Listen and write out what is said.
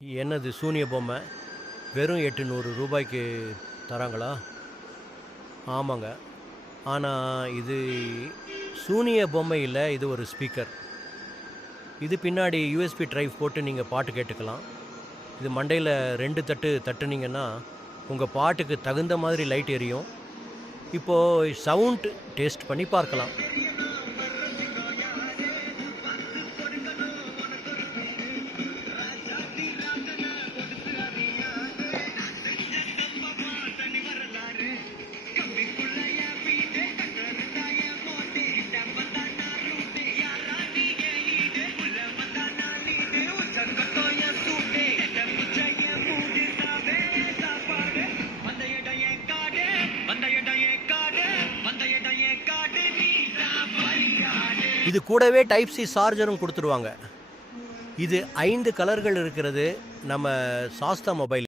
என்னது சூனிய பொம்மை? வெறும் 800 ரூபாய்க்கு தராங்களா? ஆமாங்க. ஆனா இது சூனிய பொம்மை இல்ல. இது ஒரு ஸ்பீக்கர். இது பின்னாடி யூஎஸ்பி டிரைவ் போட்டு நீங்க பாட்டு கேட்டுக்கலாம். இது மண்டையில 2 தட்டு தட்டுனீங்கன்னா, உங்க பாட்டுக்கு தகுந்த மாதிரி லைட் எரியும். இப்போ சவுண்ட் டெஸ்ட் பண்ணி பார்க்கலாம். இது கூடவே டைப் சி சார்ஜரும் கொடுத்துருவாங்க. இது 5 கலர்கள் இருக்கிறது நம்ம சாஸ்தா மொபைல்.